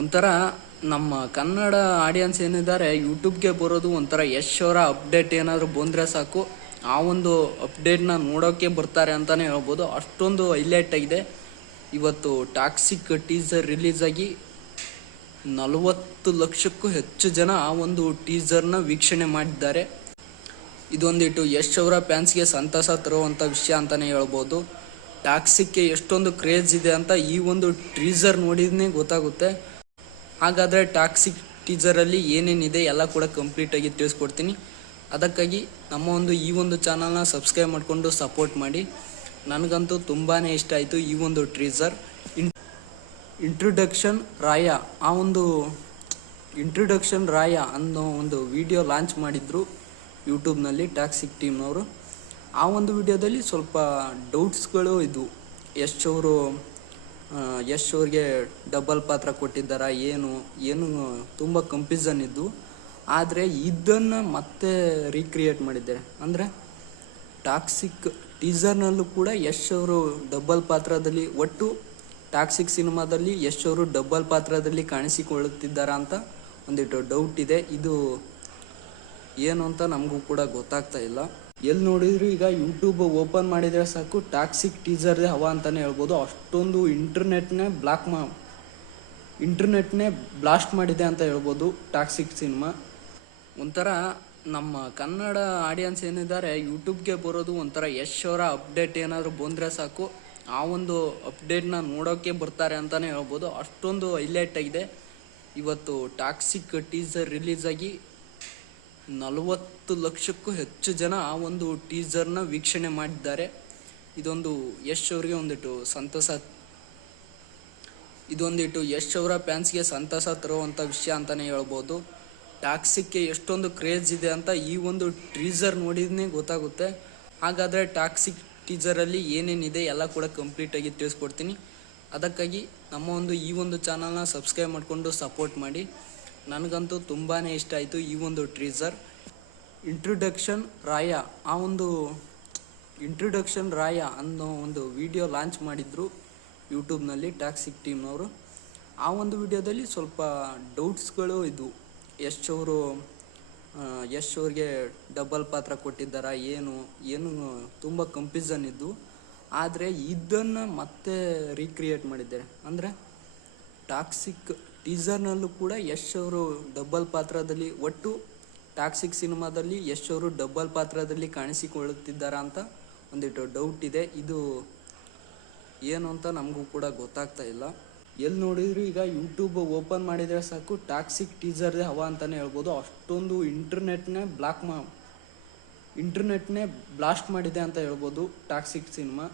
ಒಂಥರ ನಮ್ಮ ಕನ್ನಡ ಆಡಿಯನ್ಸ್ ಏನಿದ್ದಾರೆ ಯೂಟ್ಯೂಬ್ಗೆ ಬರೋದು ಒಂಥರ ಯಶ್ ಅವರ ಅಪ್ಡೇಟ್ ಏನಾದರೂ ಬಂದರೆ ಸಾಕು, ಆ ಒಂದು ಅಪ್ಡೇಟ್ನ ನೋಡೋಕ್ಕೆ ಬರ್ತಾರೆ ಅಂತಲೇ ಹೇಳ್ಬೋದು. ಅಷ್ಟೊಂದು ಹೈಲೈಟ್ ಆಗಿದೆ. ಇವತ್ತು ಟಾಕ್ಸಿಕ್ ಟೀಸರ್ ರಿಲೀಸ್ ಆಗಿ 40 ಲಕ್ಷಕ್ಕೂ ಹೆಚ್ಚು ಜನ ಆ ಒಂದು ಟೀಸರ್ನ ವೀಕ್ಷಣೆ ಮಾಡಿದ್ದಾರೆ. ಇದೊಂದಿಟ್ಟು ಯಶ್ ಅವರ ಫ್ಯಾನ್ಸ್ಗೆ ಸಂತಸ ತರುವಂಥ ವಿಷಯ ಅಂತಲೇ ಹೇಳ್ಬೋದು. ಟಾಕ್ಸಿಕ್ಗೆ ಎಷ್ಟೊಂದು ಕ್ರೇಜ್ ಇದೆ ಅಂತ ಈ ಒಂದು ಟೀಸರ್ ನೋಡಿದ್ರೆ ಗೊತ್ತಾಗುತ್ತೆ. ಹಾಗಾದರೆ ಟಾಕ್ಸಿಕ್ ಟೀಸರಲ್ಲಿ ಏನೇನಿದೆ ಎಲ್ಲ ಕೂಡ ಕಂಪ್ಲೀಟಾಗಿ ತಿಳಿಸ್ಕೊಡ್ತೀನಿ. ಅದಕ್ಕಾಗಿ ನಮ್ಮ ಈ ಒಂದು ಚಾನಲ್ನ ಸಬ್ಸ್ಕ್ರೈಬ್ ಮಾಡಿಕೊಂಡು ಸಪೋರ್ಟ್ ಮಾಡಿ. ನನಗಂತೂ ತುಂಬಾ ಇಷ್ಟ ಆಯಿತು ಈ ಒಂದು ಟೀಸರ್. ಇಂಟ್ರೊಡಕ್ಷನ್ ರಾಯ, ಆ ಒಂದು ಇಂಟ್ರೊಡಕ್ಷನ್ ರಾಯ ಅನ್ನೋ ಒಂದು ವಿಡಿಯೋ ಲಾಂಚ್ ಮಾಡಿದ್ರು ಯೂಟ್ಯೂಬ್ನಲ್ಲಿ ಟಾಕ್ಸಿಕ್ ಟೀಮ್ನವರು. ಆ ಒಂದು ವಿಡಿಯೋದಲ್ಲಿ ಸ್ವಲ್ಪ ಡೌಟ್ಸ್ಗಳು ಇದ್ವು. ಯಶ್ ಅವ್ರಿಗೆ ಡಬಲ್ ಪಾತ್ರ ಕೊಟ್ಟಿದ್ದಾರಾ ಏನು ತುಂಬ ಕನ್ಫ್ಯೂಷನ್ ಇದ್ವು. ಆದರೆ ಇದನ್ನು ಮತ್ತೆ ರೀಕ್ರಿಯೇಟ್ ಮಾಡಿದ್ದಾರೆ. ಅಂದರೆ ಟಾಕ್ಸಿಕ್ ಟೀಸರ್ನಲ್ಲೂ ಕೂಡ ಯಶ್ ಅವರು ಡಬಲ್ ಪಾತ್ರದಲ್ಲಿ, ಒಟ್ಟು ಟಾಕ್ಸಿಕ್ ಸಿನಿಮಾದಲ್ಲಿ ಯಶ್ ಅವರು ಡಬಲ್ ಪಾತ್ರದಲ್ಲಿ ಕಾಣಿಸಿಕೊಳ್ಳುತ್ತಿದ್ದಾರಾ ಅಂತ ಒಂದಿಟ್ಟು ಡೌಟ್ ಇದೆ. ಇದು ಏನು ಅಂತ ನಮಗೂ ಕೂಡ ಗೊತ್ತಾಗ್ತಾ ಇಲ್ಲ. ಎಲ್ಲಿ ನೋಡಿದ್ರು ಈಗ ಯೂಟ್ಯೂಬ್ ಓಪನ್ ಮಾಡಿದರೆ ಸಾಕು ಟಾಕ್ಸಿಕ್ ಟೀಸರ್ದೇ ಹವಾ ಅಂತಲೇ ಹೇಳ್ಬೋದು. ಅಷ್ಟೊಂದು ಇಂಟರ್ನೆಟ್ನೇ ಬ್ಲಾಸ್ಟ್ ಮಾಡಿದೆ ಅಂತ ಹೇಳ್ಬೋದು ಟಾಕ್ಸಿಕ್ ಸಿನಿಮಾ. ಒಂಥರ ನಮ್ಮ ಕನ್ನಡ ಆಡಿಯನ್ಸ್ ಏನಿದ್ದಾರೆ ಯೂಟ್ಯೂಬ್ಗೆ ಬರೋದು ಒಂಥರ ಯಶ್ ಅವರ ಅಪ್ಡೇಟ್ ಏನಾದರೂ ಬಂದರೆ ಸಾಕು, ಆ ಒಂದು ಅಪ್ಡೇಟ್ನ ನೋಡೋಕ್ಕೆ ಬರ್ತಾರೆ ಅಂತಲೇ ಹೇಳ್ಬೋದು. ಅಷ್ಟೊಂದು ಹೈಲೈಟ್ ಆಗಿದೆ. ಇವತ್ತು ಟಾಕ್ಸಿಕ್ ಟೀಸರ್ ರಿಲೀಸ್ ಆಗಿ 40 ಲಕ್ಷಕ್ಕೂ ಹೆಚ್ಚು ಜನ ಆ ಒಂದು ಟೀಸರ್ನ ವೀಕ್ಷಣೆ ಮಾಡಿದ್ದಾರೆ. ಇದೊಂದು ಯಶ್ ಅವರಿಗೆ ಇದೊಂದಿಟ್ಟು ಯಶ್ ಅವರ ಫ್ಯಾನ್ಸ್ಗೆ ಸಂತಸ ತರುವಂಥ ವಿಷಯ ಅಂತಲೇ ಹೇಳ್ಬೋದು. ಟಾಕ್ಸಿಕ್ಗೆ ಎಷ್ಟೊಂದು ಕ್ರೇಜ್ ಇದೆ ಅಂತ ಈ ಒಂದು ಟೀಸರ್ ನೋಡಿದ್ರೆ ಗೊತ್ತಾಗುತ್ತೆ. ಹಾಗಾದರೆ ಟಾಕ್ಸಿಕ್ ಟೀಸರಲ್ಲಿ ಏನೇನಿದೆ ಎಲ್ಲ ಕೂಡ ಕಂಪ್ಲೀಟಾಗಿ ತಿಳಿಸ್ಕೊಡ್ತೀನಿ. ಅದಕ್ಕಾಗಿ ನಮ್ಮ ಈ ಒಂದು ಚಾನಲ್ನ ಸಬ್ಸ್ಕ್ರೈಬ್ ಮಾಡಿಕೊಂಡು ಸಪೋರ್ಟ್ ಮಾಡಿ. ನನಗಂತೂ ತುಂಬಾ ಇಷ್ಟ ಆಯಿತು ಈ ಒಂದು ಟೀಸರ್. ಇಂಟ್ರೊಡಕ್ಷನ್ ರಾಯ, ಆ ಒಂದು ಇಂಟ್ರೊಡಕ್ಷನ್ ರಾಯ ಅನ್ನೋ ಒಂದು ವಿಡಿಯೋ ಲಾಂಚ್ ಮಾಡಿದ್ರು ಯೂಟ್ಯೂಬ್ನಲ್ಲಿ ಟಾಕ್ಸಿಕ್ ಟೀಮ್ನವರು. ಆ ಒಂದು ವಿಡಿಯೋದಲ್ಲಿ ಸ್ವಲ್ಪ ಡೌಟ್ಸ್ಗಳು ಇದ್ವು. ಯಶ್ ಅವ್ರಿಗೆ ಡಬಲ್ ಪಾತ್ರ ಕೊಟ್ಟಿದ್ದಾರಾ ಏನು ತುಂಬ ಕನ್ಫ್ಯೂಷನ್ ಇದ್ವು. ಆದರೆ ಇದನ್ನು ಮತ್ತೆ ರೀಕ್ರಿಯೇಟ್ ಮಾಡಿದ್ದಾರೆ. ಅಂದರೆ ಟಾಕ್ಸಿಕ್ ಟೀಸರ್ನಲ್ಲೂ ಕೂಡ ಯಶ್ ಅವರು ಡಬಲ್ ಪಾತ್ರದಲ್ಲಿ, ಒಟ್ಟು ಟಾಕ್ಸಿಕ್ ಸಿನಿಮಾದಲ್ಲಿ ಯಶ್ ಅವರು ಡಬಲ್ ಪಾತ್ರದಲ್ಲಿ ಕಾಣಿಸಿಕೊಳ್ಳುತ್ತಿದ್ದಾರಾ ಅಂತ ಒಂದಿಟ್ಟು ಡೌಟ್ ಇದೆ. ಇದು ಏನು ಅಂತ ನಮಗೂ ಕೂಡ ಗೊತ್ತಾಗ್ತಾ ಇಲ್ಲ. ಎಲ್ಲಿ ನೋಡಿದ್ರು ಈಗ ಯೂಟ್ಯೂಬ್ ಓಪನ್ ಮಾಡಿದರೆ ಸಾಕು ಟಾಕ್ಸಿಕ್ ಟೀಸರ್ದೇ ಹವಾ ಅಂತಲೇ ಹೇಳ್ಬೋದು. ಅಷ್ಟೊಂದು ಇಂಟರ್ನೆಟ್ನೇ ಬ್ಲಾಸ್ಟ್ ಮಾಡಿದೆ ಅಂತ ಹೇಳ್ಬೋದು ಟಾಕ್ಸಿಕ್ ಸಿನಿಮಾ.